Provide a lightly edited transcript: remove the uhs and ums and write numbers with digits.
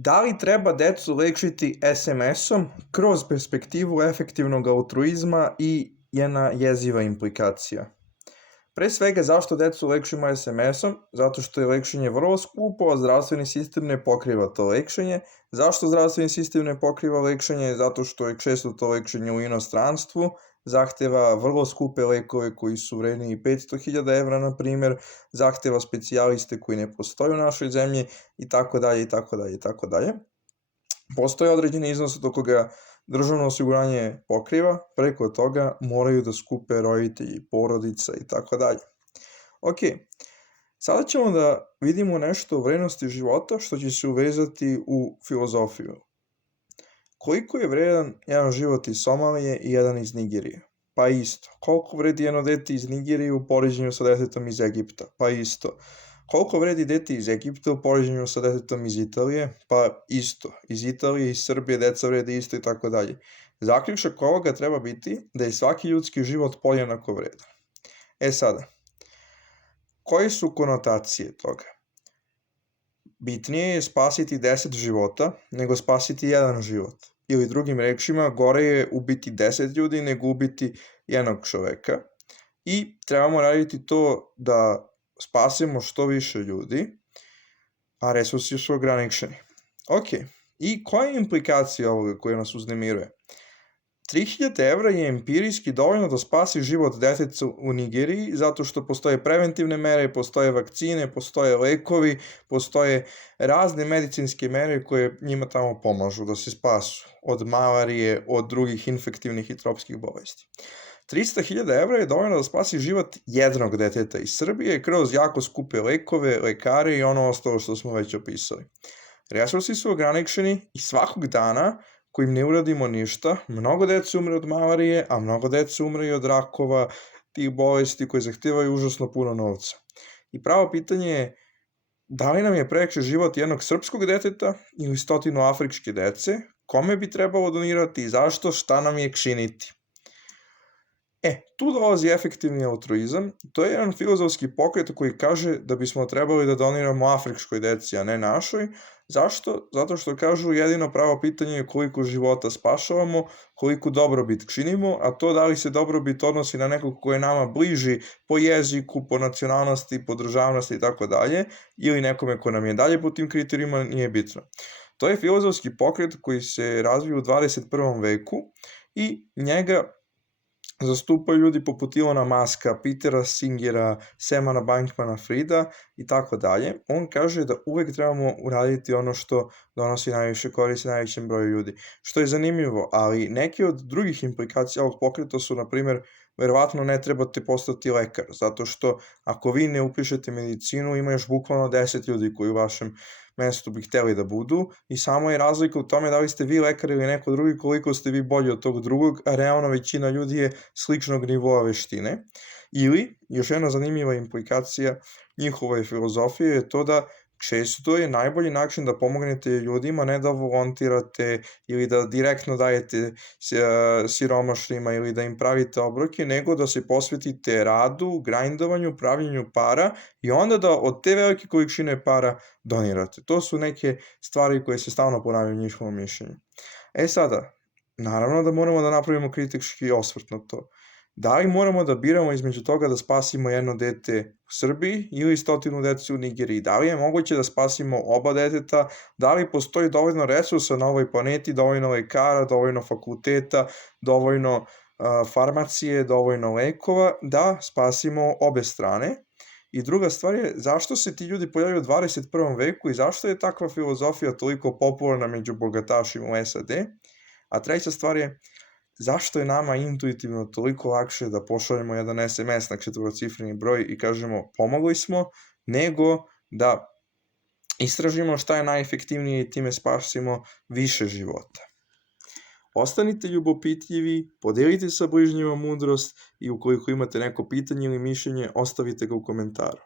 Da li treba decu lečiti SMS-om kroz perspektivu efektivnog altruizma i jedna jeziva implikacija? Pre svega, zašto decu lečimo SMS-om? Zato što je lečenje vrlo skupo, a zdravstveni sistem ne pokriva to lečenje. Zašto zdravstveni sistem ne pokriva lečenje? Zato što je često to lečenje u inostranstvu, zahteva vrlo skupe lekove koji su vredniji 500.000 evra, na primer, zahteva specijaliste koji ne postoje u našoj zemlji i tako dalje, i tako dalje, i tako dalje. Postoje određeni iznos do koga državno osiguranje pokriva, preko toga moraju da skupe roditelji, porodica i tako dalje. Ok, sada ćemo da vidimo nešto o vrednosti života što će se uvezati u filozofiju. Koliko je vredan jedan život iz Somalije i jedan iz Nigerije? Pa isto. Koliko vredi jedno dete iz Nigerije u poređenju sa detetom iz Egipta? Pa isto. Koliko vredi dete iz Egipta u poređenju sa detetom iz Italije? Pa isto. Iz Italije, iz Srbije deca vrede isto i tako dalje. Zaključak ovoga treba biti da je svaki ljudski život podjednako vredan. Sada, koje su konotacije toga? Bitnije je spasiti 10 života nego spasiti jedan život. Ili drugim rečima, gore je ubiti 10 ljudi nego ubiti jednog čoveka. I trebamo raditi to da spasimo što više ljudi, a resursi su ograničeni. Ok, i koja je implikacija ovoga koja nas uznemiruje? 3.000 evra je empirijski dovoljno da spasi život deteca u Nigeriji, zato što postoje preventivne mere, postoje vakcine, postoje lekovi, postoje razne medicinske mere koje njima tamo pomažu da se spasu od malarije, od drugih infektivnih i tropskih bolesti. 300.000 evra je dovoljno da spasi život jednog deteta iz Srbije kroz jako skupe lekove, lekare i ono ostalo što smo već opisali. Resursi su ograničeni i svakog dana kojim ne uradimo ništa, mnogo dece umre od malarije, a mnogo dece umre i od rakova, tih bolesti koje zahtevaju užasno puno novca. I pravo pitanje je, da li nam je preče život jednog srpskog deteta ili 100 afričke dece, kome bi trebalo donirati i zašto, šta nam je činiti? Tu dolazi efektivni altruizam. To je jedan filozofski pokret koji kaže da bismo trebali da doniramo afričkoj deci, a ne našoj. Zašto? Zato što kažu jedino pravo pitanje je koliko života spašavamo, koliko dobrobit činimo, a to da li se dobrobit odnosi na nekog ko je nama bliži po jeziku, po nacionalnosti, po državnosti i tako dalje, ili nekome ko nam je dalje po tim kriterijima, nije bitno. To je filozofski pokret koji se razvio u 21. veku i njega zastupaju ljudi poput Ilona Muska, Petera Singera, Semana Bankmana-Frida i tako dalje. On kaže da uvek trebamo uraditi ono što donosi najviše koristi najvećem broju ljudi. Što je zanimljivo, ali neke od drugih implikacija ovog pokreta su, na primer, verovatno ne trebate postati lekar, zato što ako vi ne upišete medicinu, ima još bukvalno 10 ljudi koji u vašem mestu bi hteli da budu i samo je razlika u tome da li ste vi lekar ili neko drugi, koliko ste vi bolji od tog drugog, a realno većina ljudi je sličnog nivoa veštine. Ili, još jedna zanimljiva implikacija njihove filozofije je to da često je najbolji način da pomognete ljudima ne da volontirate ili da direktno dajete siromašnima ili da im pravite obroke, nego da se posvetite radu, grindovanju, pravljenju para i onda da od te velike količine para donirate. To su neke stvari koje se stalno ponavljaju u njihovom mišljenju. Sada, naravno da moramo da napravimo kritički osvrt na to. Da li moramo da biramo između toga da spasimo jedno dete u Srbiji ili 100 dece u Nigeriji? Da li je moguće da spasimo oba deteta? Da li postoji dovoljno resursa na ovoj planeti, dovoljno lekara, dovoljno fakulteta, dovoljno farmacije, dovoljno lekova da spasimo obe strane? I druga stvar je, zašto se ti ljudi pojavljaju u 21. veku i zašto je takva filozofija toliko popularna među bogatašima u SAD? A treća stvar je, zašto je nama intuitivno toliko lakše da pošaljemo jedan SMS na 4-cifreni broj i kažemo pomogli smo, nego da istražimo šta je najefektivnije i time spasimo više života. Ostanite ljubopitljivi, podelite sa bližnjima mudrost i ukoliko imate neko pitanje ili mišljenje, ostavite ga u komentaru.